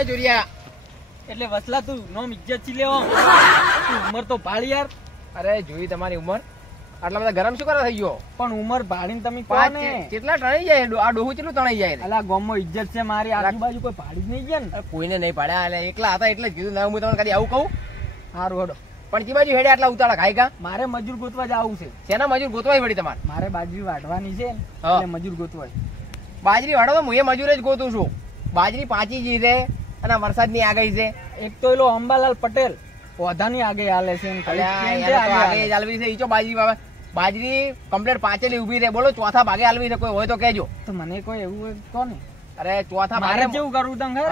એ જોરિયા એટલે વસલા તું નોમ ઇજ્જત થી લેવો તું ઉમર તો ભાળી યાર. અરે જોઈ તમારી ઉંમર આટલા બધા ગરમ શું કરવા થઈ ગયો? પણ ઉમર ભાળીને તમે કોને કેટલા ટણાઈ જાય? આ ડોહું કેટલું ટણાઈ જાય? અલા ગામમાં ઇજ્જત છે મારી, આજુબાજુ કોઈ ભાળી જ નહીં ગયા ને. કોઈને નહીં પાડ્યા, એટલે એકલા હતા એટલે કીધું ના હું તમને કદી આવું કહું. હારું હડો. પણ કી બાજુ હેડે આટલા ઉતાળા ખાઈ કા? મારે મજૂર ગોતવા જ આવું છે. શેના મજૂર ગોતવાય પડી તમારે? મારે બાજરી વાઢવાની છે એટલે મજૂર ગોતવાય. બાજરી વાળો તો હું એ મજૂર જ ગોતું છું. બાજરી પાચી ગઈ છે અને વરસાદની આગાહી છે. એક તો એલો અંબાલાલ પટેલ ઓધાની આગે હાલે છે બાજરી કમ્પ્લીટ પાચેલી ઉભી રહે. બોલો ચોથા ભાગે હાલવી છે, કોઈ હોય તો કહેજો. તો મને કોઈ એવું કોને? અરે ચોથા મારે કેવું કરવું તમે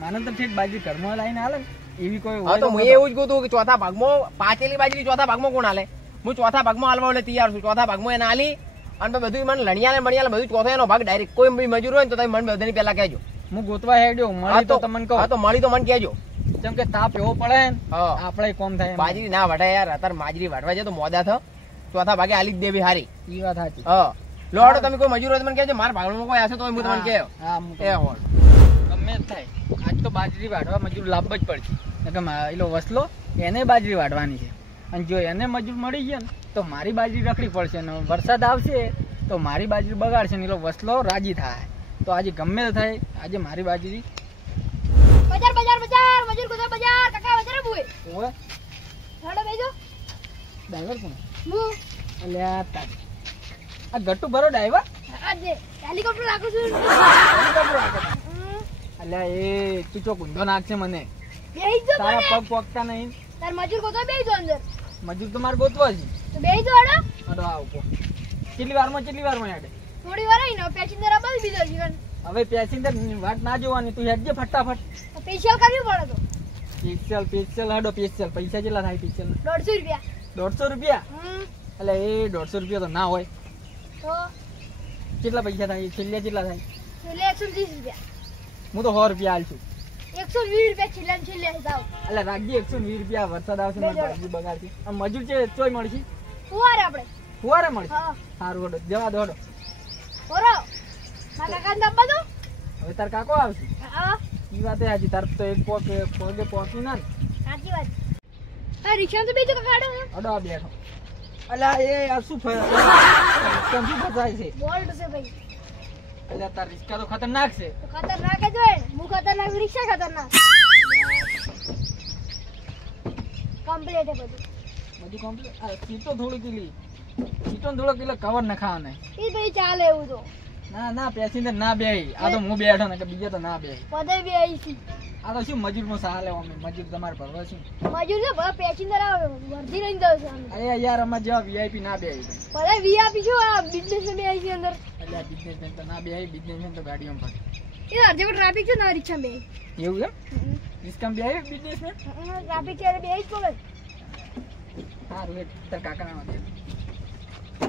મને તો ઠીક બાજરી ઘરમાં લાવીને હાલે એવી કોઈ હોય તો હું એવું જ ગોતું કે ચોથા ભાગમાં પાચેલી બાજરી ચોથા ભાગમાં કોણ હાલે? હું ચોથા ભાગમાં હાલવા એટલે તૈયાર છું. ચોથા ભાગમાં એને હાલી અને બધું મને લણિયાલે મણિયાલે બધું ચોથો એનો ભાગ ડાયરેક્ટ. કોઈ બી મજૂર હોય ને તો તમે મને બધાની પેલા કહેજો. હું ગોતવા હેડ્યો મળી તો તમને કહું. હા તો મળી તો મને કહેજો. જેમ કે તાપ એવો પડે ને આપણે કોમ થાય. બાજરી ના વઢાય યાર, અત્યારે બાજરી વાઢવા જાય તો મોડા થ ચોથા ભાગે હાલી જ દેવી હારી. એ વાત સાચી. લોડો તમે કોઈ મજૂર હોય તો મને કહેજો. મારા ભાગમાં કોઈ હશે તો હું તમને કહે. એ હોલ ગમે થાય આજ તો બાજરી વાઢવા મજૂર લાભ જ પડશે. એલો વસલો એને બાજરી વાઢવાની છે અને જો એને મજૂર મળી ગયા ને તો મારી બાજરી રખડી પડશે ને વરસાદ આવશે તો મારી બાજરી બગાડશે ને એલો વસલો રાજી થાય. તો આજે ગમે તે થાય આજે મારી બાજરી બજાર બજાર બજાર મજૂર ગોતો બજાર કાકા બજાર બુએ ઓય હાડો બેજો ડ્રાઈવર કોણ? હું અલ્યા તા આ ગટ્ટુ ભરો ડ્રાઈવર. આજે હેલિકોપ્ટર રાખું છું. હેલિકોપ્ટર રાખો. અલ્યા એ તું ચો ગુંડો નાખશે મને. બેહી જો તારા પગ પોકતા નહીં. તાર મજૂર ગોતો બેહી જો અંદર. મજૂર તો માર ગોતવા છે. તો બેહી જો હાડો. હાડો આવ કો. કેટલી વારમાં હેડે? થોડી વાર આવીને પેસેન્જર આબલ બીજો જીવન. હવે પેસેન્જર વાત ના જોવાની, તું હેડજે ફટાફટ. સ્પેશિયલ કરવી પડે તો. સ્પેશિયલ હાડો સ્પેશિયલ. પૈસા કેટલા થાય સ્પેશિયલ? 150 રૂપિયા. 150 રૂપિયા? એટલે એ 150 રૂપિયા તો ના હોય. તો કેટલા પૈસા થાય? છેલ્લે કેટલા થાય? છેલ્લે 120 રૂપિયા. હું તો 100 રૂપિયા આલ છું. 120 રૂપિયા છેલ્લે જાવ. એટલે રાખજે 120 રૂપિયા. વરસાદ આવશે મને બાજરી બગાડશે. આ મજૂર છે ચોય મળશે? ફુવારે આપણે ફુવારે મળશે. સારું હડો જવા દો હડો. ઓરો મારા કાકા દાબા દો. હવે તાર કાકો આવશે. હા ઈ વાત હાજી. તાર તો એક પગે પહોંચી ના. સાચી વાત. આ રિક્ષા તો બેજો કાઢો. હડો આ બેઠો. અલ્યા એ આ શું ફસાય છે? બોલ્ટ છે ભાઈ. અલ્યા તાર રિક્ષા તો ખતરનાક છે. તો ખતરનાક જ હોય ને. હું ખતરનાક, રિક્ષા ખતરનાક. કમ્પ્લીટ છે બધું કમ્પ્લીટ. આ સીટો થોડી કિલી કવર નખાવાને. એ ભાઈ ચાલે એવું તો. ના પેસેન્જર ના બેહી. આ તો હું બેઠો ને કે બીજા તો ના બેહી. પદે બી આવી છે. આ તો શું મજૂર નો સહાય લેવા મજૂર તમારે ભરવા છે. મજૂર છે ભલે પેસેન્જર આવે વર્ધી લઈને દઉં છે. અરે યાર અમાર જેવા વીઆઈપી ના બેહી. ભલે વીઆઈપી છો આ બિઝનેસ મેં આવી છે અંદર. એટલે આ બિઝનેસમેન તો ના બેહી. બિઝનેસમેન તો ગાડીઓમાં ફરે. એ અર્જે ટ્રાફિક છે ના રિક્ષા બે. એવું એમ? રિક્ષા બેહી બિઝનેસમેન? ટ્રાફિક છે બે જ પડે. સારું એ તાર કાકાના દે.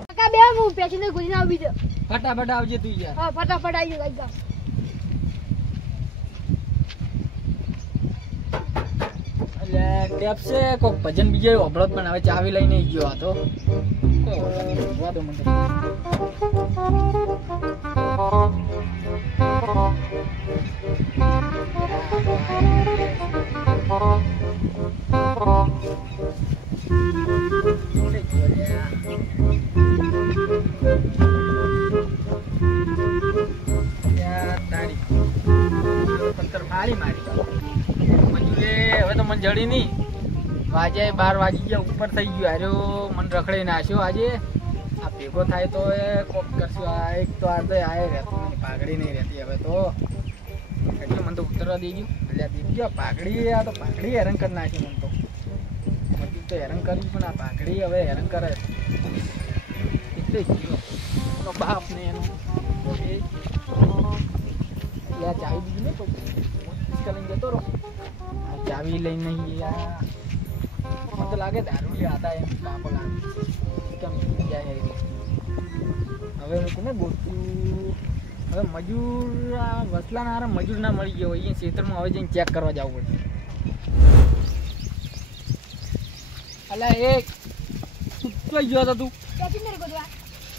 કાકા બે હું પેસેન્જર ગુજીને આવી છે. ફટાફટ આવજે તું યાર. હા ફટાફટ આવી ગઈ ગા. એટલે કેપ છે કોક ભજન બીજે ઓબળત પણ હવે ચાવી લઈને ગયો આ તો. કોઈ વાતો મને. હવે તો મને જડી નહી. વાજે 12 વાગી ગયા ઉપર થઈ ગયું. હાર્યો મને રખડી નાખ્યો. આજે આ ભેગો થાય તો એ કોક કરશું. આ એક તો આ તો આ રહેતું મને પાઘડી નહીં રહેતી હવે તો. એટલે મને તો ઉતરવા દઈ ગયું. એટલે દીધી ગયો પાઘડી. આ તો પાઘડી હેરાન કરી નાખી મને તો. મજૂર તો હેરાન કર્યું પણ આ પાઘડી હવે હેરાન કરે. એટલે એનો બાપ ને એનો ચાવી દીધી ને લઈને જતો રહો. ચાવી લઈને મને તો લાગે દારૂ હતા એમ કાકો લાગે. હવે કોને ગોતું? હવે મજૂર આ વસલાના હારે મજૂર ના મળી ગયો અહીંયા ખેતરમાં. હવે જઈને ચેક કરવા જવું પડશે. અલા એક કઈ ગયો હતો તું?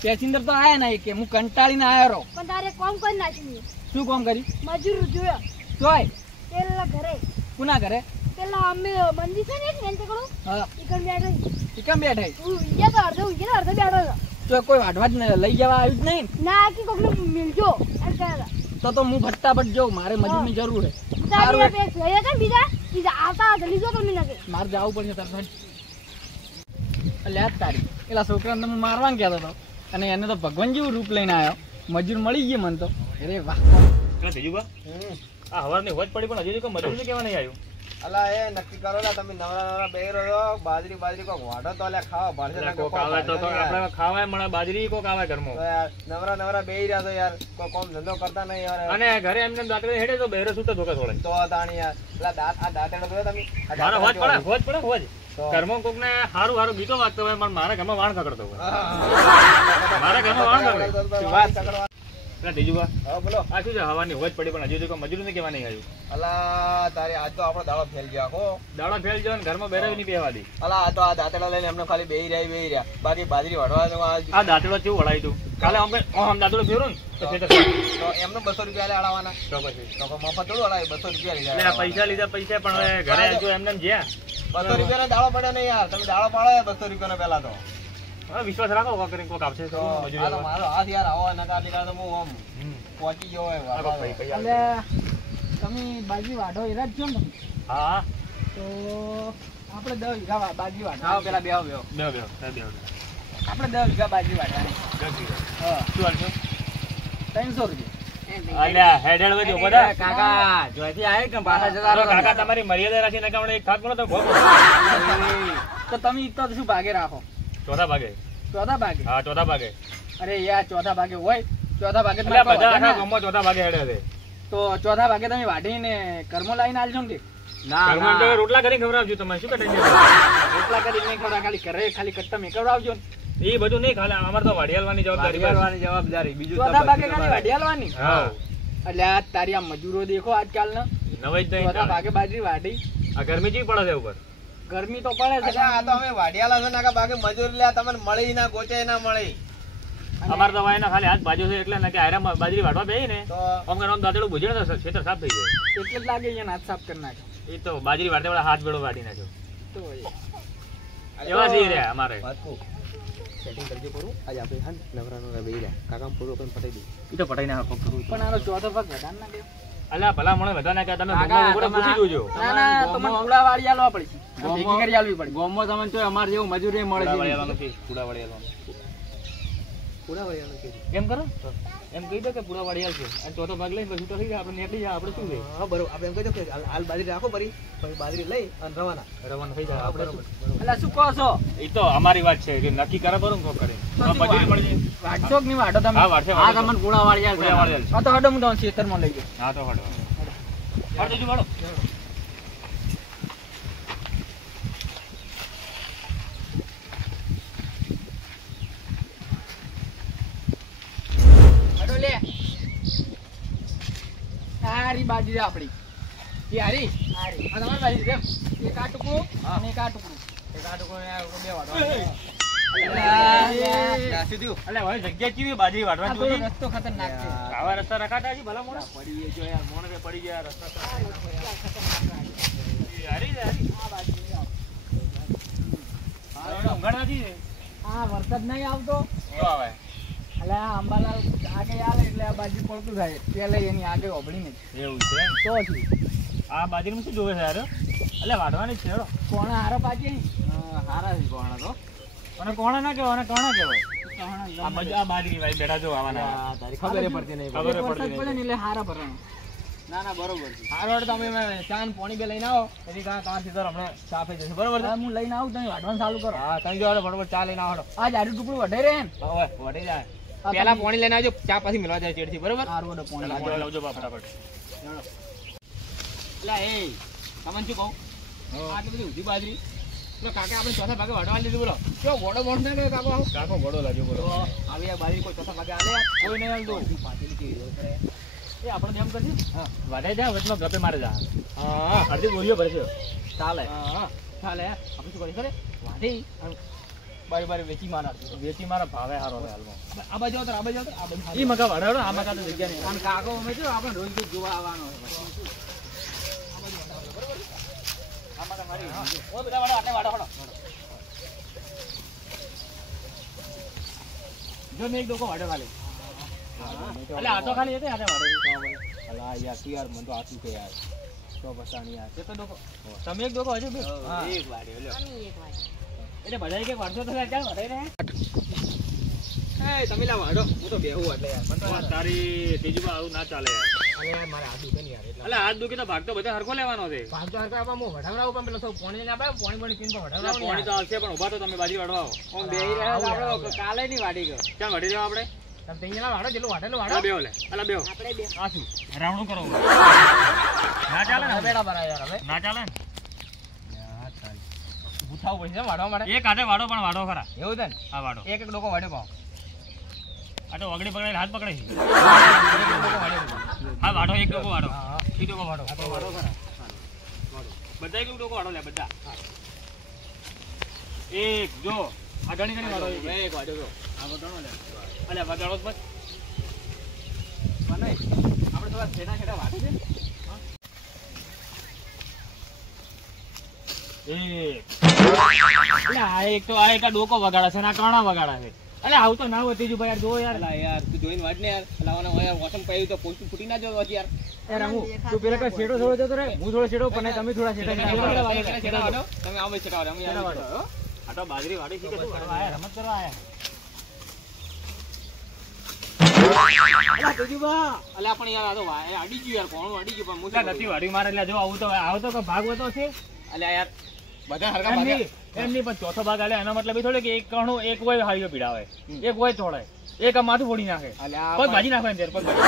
પેસેન્જર તો આયા નહીં કે હું કંટાળીને આવ્યો રહો. પણ તારે કામ કરી નાખ્યું. શું કામ કર્યું? મજૂર જોયો તોય પેલા ઘરે કુના ઘરે પેલા અમે મંદિર છે ને એક નેલ ચકડો હા ઈકણ બેઠો કેમ બેઠે ઊંઘ્યા તો અડધો બેઠો તો કોઈ વાઢવા જ લઈ જવા આવ્યું જ નહીં ના કે કોકને મિલજો એમ કહેતા તો હું ફટાફટ જાઉં મારે મજૂરની જરૂર છે તારી બે લઈ હતા બીજા આવતા જલ્દી જો તમને લાગે મારે જવું પડશે તરત લે તારી પેલા છોકરાને હું મારવાનું કહેતો હતો અને એને તો ભગવાન જેવું રૂપ લઈને આવ્યો મજૂર મળી ગયો મને તો અરે વાહ ધીજુબા આ હવારની હોજ પડી પણ હજુ કોઈ મજૂર કેવા નહીં આવ્યું અલા એ નક્કી કરો લા તમે નવરા બેરો છો બાજરી કોક વાડો તો લે ખાવા ભરશે ના કોક આવે તો આપણે ખાવાય મળે બાજરી કોક આવે ઘરમાં નવરા બેહી રહ્યા છો યાર કોઈ કોમ ધંધો કરતા નહીં યાર અને ઘરે એમને દાંતડે હેડે તો બેરો સુતો ધોકા થોડે તો તાણી યાર પેલા દાંતડા જોયો તમે મારો હોજ પડે ઘરમાં કોક ને હારું ગીતો વાગતો હોય પણ મારા ઘરમાં વાણ ખકડતો હોય મારા ઘરમાં વાણ ખકડે ધીજુબા હા બોલો આ શું છે હવાની હોજ પડી પણ હજુ કોઈ મજૂર ને કેવા નહીં આવ્યું અલા તારી આજ તો આપણો દાડો ફેલ ગયો આખો દાડો ફેલ ગયો ને ઘરમાં બેરાવી નહીં બેહવા દે અલા આ તો આ દાંતડા લઈને એમને ખાલી બેહી રહ્યા બાકી બાજરી વાઢવા આ દાંતડો કેવું વળાય તું કાલે આમ દાંતડો ફેરો ને તો એમને 200 રૂપિયા લે અડાવાના તો પછી તો મફત થોડું અડાય 200 રૂપિયા એટલે પૈસા લીધા પૈસા પણ હવે ઘરે જો એમને જ્યાં 200 રૂપિયાનો દાડો પડે નહીં યાર તમે દાડો પાડો 200 રૂપિયાનો પેલા તો વિશ્વાસ રાખો કરીને કોક આવશે તો મારો હાથ યાર આવો નકા દીકરા તો હું આમ પહોંચી ગયો હોય એટલે તમે બાજી વાઢો એરા જ છો ને હા તો આપણે 10 વીઘા બાજી વાઢો આવો પેલા બેહો આપણે 10 વીઘા બાજી વાઢવાની હા શું હાલશો 300 રૂપિયા અલ્યા હેડેડ વજો બધા કાકા જોઈથી આય કે પાછા જતા રહો કાકા તમારી મર્યાદા રાખીને કામણે એક થાક ગણો તો ભોગો તો તમે તો શું ભાગે રાખો ચોથા ભાગે હા ચોથા ભાગે અરે યાર ચોથા ભાગે હોય ચોથા ભાગે એટલે બધા આખા ગામમાં ચોથા ભાગે હેડે છે તો ચોથા ભાગે તમે વાઢીને કર્મો લાવીને આલજો ને ઘરમાં તો રોટલા કરીને ખવડાવજો તમે શું કટાઈ રોટલા કરીને નહીં ખવડા ખાલી ઘરે ખાલી કટ્ટા મેં ખવડાવજો ને એ બધું નહીં ખાલે અમારે તો વાડિયાલવાની જવાબદારી બીજું ચોથા ભાગે ખાલી વાઢી આલવાની હા એટલે આ તારી આ મજૂરો દેખો આજકાલ ના નવાઈ જ ચોથા નહીં ભાગે બાજરી વાઢી આ ગરમી જેવી પડે છે ઉપર ગરમી તો પડે છે આ તો અમે વાડિયાલા છે નાકા બાકી મજૂર લે તમને મળી ના ગોચે ના મળી અમારે તો વાયના ખાલી હાથ બાજુ છે એટલે કે આયરા બાજરી વાટવા બેહી ને તો આમ કે આમ દાદડું ભૂજે ને તો ખેતર સાફ થઈ જાય એટલે જ લાગે અહીંયા હાથ સાફ કરી નાખો એ તો બાજરી વાટે વાળા હાથ બેડો વાટી નાખ્યો તો એવા છે રે અમારે સેટિંગ કરજો કરું આજ આપણે હા નવરાનો બેહી રહ્યા કાકા પૂરો કરીને પટાઈ દઉં એ તો પટાઈ નાખો પણ આનો ચોથો ભાગ વધારે ના દેવો અલ્યા ભલા મને બધા નાખ્યા તમે કાકા, ગોમમાં પૂછી જોજો ના તો મને પૂળા વાળી આલવા પડશે ભેગી કરી આલવી પડે ગોમમાં તમને તો અમાર જેવું મજૂરી મળે પૂડા વાળિયાવાનું કે પૂડા વાળિયાવાનું એમ કરો એમ કહી દો કે પૂરા વાળિયાલ છે અને ચોથો ભાગ લઈને પછી તો થઈ જાય આપણે નીકળી જાય આપણે શું છે હા બરોબર આપણે એમ કહી દો કે હાલ બાજરી રાખો પછી બાજરી લઈ અને રવાના થઈ જાય આપણે એટલે શું કહો છો એ તો અમારી વાત છે કે નક્કી કરે બરોબર કોક કરે મજૂરી મળી જાય વાટશો કે નહીં વાટો તમે હા વાટશે હા તમને પૂળા વાળી પૂળા વાળિયાલ છે. હા તો હડો હું તમને ખેતરમાં લઈ જાઉં હા તો હડો હડો વાળો હડો લે સારી બાજરી આપણી એ હારી આ તમારી બાજરી છે એક આ ટુકડું અને એક આ ટુકડું બે વાટો અલે હવે જગ્યા કેવી બાજરી વાટવાની જોઈ રસ્તો ખતરનાક છે આવા રસ્તા રખાતા છે ભલા મોણા પડી જો યાર મોણે પડી ગયા રસ્તા હારી હારી ઊંઘાડા નથી આ વરસાદ નહીં આવતો શું આવે એટલે આ અંબાલાલ આગે આવે એટલે આ બાજુ પડતું થાય પેલે એની આગે ઓબળીને એવું છે એમ? તો શું આ બાજરીમાં શું જોવે છે યાર એટલે વાટવાની જ છે હેડો કોણા હારો પાકે નહીં હારા છે કોણા તો અને કોણા ના કહેવાય અને કોણા કહેવાય આ બાજરી ભાઈ બેઠા જો આવવાના ખબર પડતી નહીં ખબર વરસાદ પડતી પડે ને એટલે હારા ભરવાનું ના બરોબર છે હારો તમે ચાન પાણી બે લઈને આવો એથી કાં સીધા હમણાં સાફ થઈ જશે બરોબર છે હું લઈને આવું તમે વાઢવાનું ચાલુ કરો હા તમે જો બરોબર ચા લઈને આવો આ જાડું ટુકડું વઢાઈ રહે ને હવે વળી જાય પેલા પાણી લઈને આવજો ચા પછી મિલવા જાય ચેડથી બરોબર હારું વડો પોણી પેલા પાણી લાવજો બા ફટાફટ એટલે એ તમને શું કહું આટલી બધી ઊંધી બાજરી તો કાકા આપણે ચોથા ભાગે વાટવા લીધું બોલો કેવો ગોળો બોણ ના ગયો કાકો કાકો ગોળો લાગ્યો બોલો આવી આ બાજરી કોઈ ચોથા ભાગે આલે કોઈ નહીં હાલતું એ આપણે એમ કરીએ હા વાડાઈ જા વચમાં ગપે મારે જા હા અડધી બોરીઓ ભરશે ચાલે હા ચાલે આપણે શું કરીએ ખરે વાઢી બારી બારી વેચી મારા વેચી મારા ભાવે હારો છે હાલમાં આ બાજુ આવતો આ બાજુ આવતો આ બાજુ ઈ મકા વાડાડો આ મકા તો જગ્યા નહીં અને કાકો અમે જો આપણે રોજ રોજ જોવા આવવાનો ઓ બધા વાળો આટલે વાળો હળો જો મેં એક ડોકો વાડો ખાલી એટલે આ તો ખાલી હતી આટલે વાળો અલા યાર તું યાર મને તો આતું કે યાર તો બસાની યાર તે તો ડોકો તમે એક ડોકો હજુ બે એક વાડ્યો લ્યો એટલે બધા કે વાડજો તો ક્યાં વડાઈ રહ્યા એ તમે લા વાડો હું તો બેહું એટલે યાર પણ તો તારી તેજુબા આવું ના ચાલે યાર. અરે યાર મારે હાથ દુખે ને યાર એટલે અલા હાથ દુખી તો ભાગ તો બધા હરખો લેવાનો છે. પાંચ તો હરકા આપા હું વઢાવરાવું પણ પેલો તો પોણી ના પાય પોણી પીને અલા, વઢાવરાવું પોણી તો આવશે પણ ઉભા તો તમે બાજી વાળવા આવો. ઓમ બેહી રહ્યા તો આપણે કાલે ની વાડી ગયો ક્યાં વળી જાવ આપણે? તમે તૈયાર વાડો જેટલું વાડેલું અલા વાડો બેહો લે. અલા બેહો. આપણે બે આ શું રાવણું કરો ના ચાલે ને? બેડા ભરાય યાર હવે ના ચાલે ને? ઉઠાવું પડશે વાડવા માટે એક હાથે વાડો પણ વાડો ખરા. એવું છે ને આ વાડો એક એક ડોકો વાડ્યો પાવ આ તો વગડી પકડે હાથ પકડે છે. એક ડોકો વાડ્યો હા વાડો એક ડોકો વાડો. હા ઈ ડોકો વાડો આ તો વાડો ખરા. બધા એક ડોકો વાડો લે બધા. એક જો આ ઘણી ઘણી વાડો એક. એક વાડ્યો તો આ વગાડો લે. અલ્યા વગાડો જ બસ. પણ આપણે થોડા છેડા છેડા વાડે છે આ એક તો આ એક આ ડોકો વગાડે છે અને આ કર્ણા વગાડે છે. અલે આવું તો ના હોય ત્રીજું ભાઈ યાર જો યાર. અલા યાર તું જોઈને વાડ ને યાર લાવવાનો યાર વોસમ પાયું તો પોસ્ટ ફૂટી ના જવો યાર તું પેલા કઈ શેડો થોડો જતો રે હું થોડો શેડો પણ તમે થોડા શેડા છેડા વાડો તમે આવો છેડા વાડો અમે યાર વાડો આ તો બાજરી વાડી છે કે શું કરવા આયા? રમત કરવા આયા અલા તેજુબા અલા પણ યાર આ તો આડી ગયું યાર કોણ આડી ગયું પણ એટલે નથી વાડી મારે એટલે જો આવું તો આવો તો કઈ ભાગ હોતો છે. અલા યાર બધા હરકા એમ ભાગ્યા નહીં, એમ નહીં, પણ ચોથો ભાગ આલે એનો મતલબ એ થોડો કે એક કણું એક હોય હારીઓ પીડાવે, એક હોય તોડાય, એક આ માથું ફોડી નાખે, અલ્યા પગ ભાજી નાખે ને પગ ભાજી.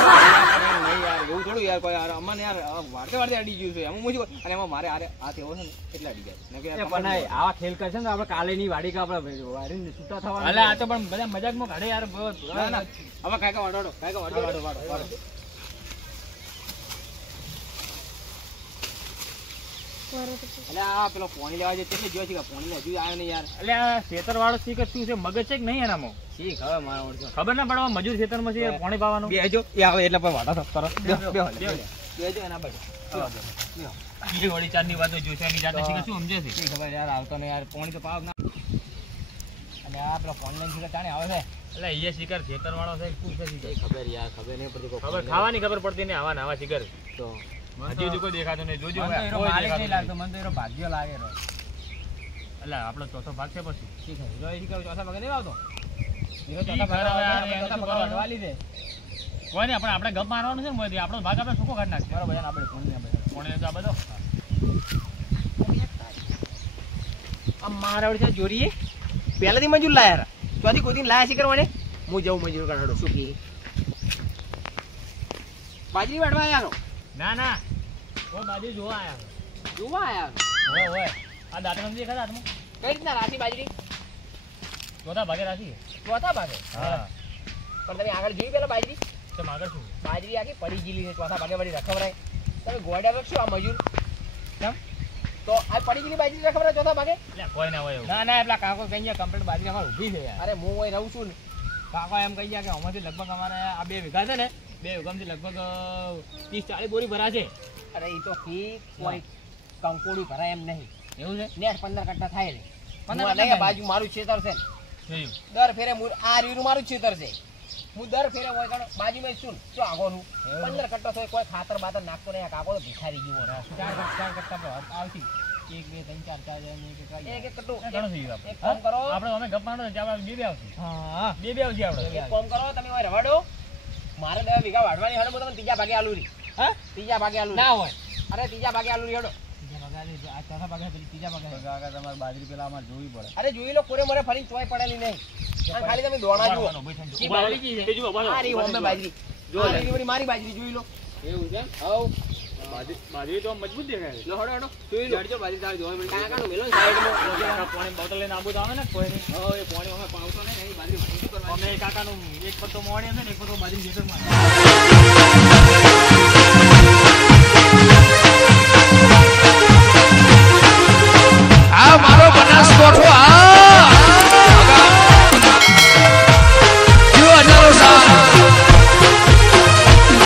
નહીં યાર એવું થોડું યાર કોઈ યાર અમને યાર વાડતે વાડતે અડી ગયું છે એમ હું શું અને એમાં મારે આરે આ તેવો છે ને કેટલા અડી જાય નકે યાર પણ આવા ખેલ કરશે ને આપણે કાલે ની વાડી કે આપણે વાડીને છૂટા થવાના અલે આ તો પણ બધા મજાકમાં કાઢે યાર. ના ના હવે કાકા વાડો કાકા વાડો વાડો અલે આ પેલો પોણી લેવા જે કેટલી જોઈ છે કે પોણી હજુ આવ્યો નહીં યાર એટલે આ ખેતરવાળો શીખર શું છે, મગજ છે કે નહીં એનામાં? શીખ હવે મારા ઓળખો ખબર ના પડવા મજૂર ખેતરમાં છે પાણી પાવાનું. બેજો એ આવે એટલે પણ વાડો કરો બેજો એના બસ બીજી વળી ચારની વાતો જોશે એની જાતે શીખર શું સમજે છે? શી ખબર યાર આવતો ને યાર પોણી તો પાવ ના અને આ પેલો પોણી લઈને શીખર તાણે આવે છે એટલે એ શીખર ખેતરવાળો છે શું છે શીખર? ખબર યાર ખબર નહીં પડતી ખબર ખાવાની ખબર પડતી નહીં આવા નાવા શીખર. તો હજી સુધી કોઈ દેખાતું નહીં, જોજો હવે મને તો કોઈ માલિક દેખાતું નહીં લાગતો મને તો એનો ભાગ્ય લાગે રો એટલે આપણો ચોથો ભાગ છે પછી. શી ખબર જો એ શીખર ચોથા ભાગે નહીં આવતો ઈ ખરા યાર, એને શું કરવાનું? વાલી દે કોઈ નહીં, આપણે ગપ મારવાનું છે ને મોદી, આપણો ભાગ આપણે સૂકો કાઢી નાખશે. બરોબર આપણે પોણી આપણે પોણી તો આ બધો આ મારા વડે જોરીએ પહેલાથી મજૂર લાયા ચોથી કોઈ દિન લાયા શીખર મને હું જઉં મજૂર કાઢો શું કી બાજરી વાડવા આયા ના ના કોઈ બાજુ જોવા આયા છે. જોવા આયા હોય હોય આ દાંતણ દેખાતા હાથમાં કઈ રીતના રાશી બાજરી ચોથા ભાગે રાખી. ચોથા ભાગે હા પણ તમે આગળ જોઈ પેલા બાજરી તો આગળ શું? બાજરી આખી પડી ગયેલી છે ચોથા ભાગે વળી રખવરાય તમે ગોડા રાખશો આ મજૂર કેમ તો આ પડી ગયેલી બાજરી રખવરાય ચોથા ભાગે એટલે કોઈ ના હોય એવું. ના ના એટલા કાકો કઈ ગયા કમ્પ્લીટ બાજરી અમારે ઊભી છે યાર અરે હું અહીં રહું છું ને કાકો એમ કહી ગયા કે અમારથી લગભગ અમારે આ 2 વીઘા છે ને 2 વીઘામાંથી લગભગ 30-40 બોરી ભરા છે અરે એ તો ફી કોઈ કંકોડી ભરાય એમ નહીં એવું છે? નેટ 15 કટ્ટા થાય ને 15 15 કટ્ટા બાજુ મારું ખેતર છે જોયું. દર ફેરે આ રીરું મારું ખેતર છે હું દર ફેરે હોય કારણ બાજુમાં શું શું આગોનું 15 કટ્ટા થાય કોઈ ખાતર બાતર નાખતો નહીં આ કાકો તો ભિખારી જેવો રહે ચાર કટ્ટા પર આવતી 1 2 3 4 એક એક કટ્ટું ઘણું થઈ ગયું એક કામ કરો આપણે અમે ગપ મારવાનો છે, આપણે બે આવશે. હા બે આવશે આપણે. એક કામ કરો તમે હોય રવાડો મારે 10 વીઘા વાડવાની હડો તમને ત્રીજા ભાગે આલુ રી હા ત્રીજા ભાગે આલુ ના હોય અરે ત્રીજા ભાગે આલુ રી હડો આ ચોથા ભાગે ત્રીજા ભાગે તમારે બાજરી પેલા અમારે જોવી પડે અરે જોઈ લો કોરે મોરે ફરી ચોય પડેલી નહીં આ ખાલી તમે દોણા જુઓ ઈ બાવળી કી છે તે જુઓ, બાજુ. આ રી ઓમે બાજરી જો આ રી વળી મારી બાજરી જોઈ લો એવું છે હવ બાજરી તો મજબૂત દેખાય છે. લો હડો હડો જોઈ લો જડજો બાજરી તાર જોઈ મળી કાકાનું મેલો સાઈડમાં પાણી બોટલ લઈને આબુ તો આવે ને કોઈ નહીં. હવ એ પાણી અમે પાવતો નહીં એની બાજરી વાળી શું કરવાની અમે કાકાનું એક પત્તો મોડી હશે ને એક પત્તો બાજરી ખેતરમાં.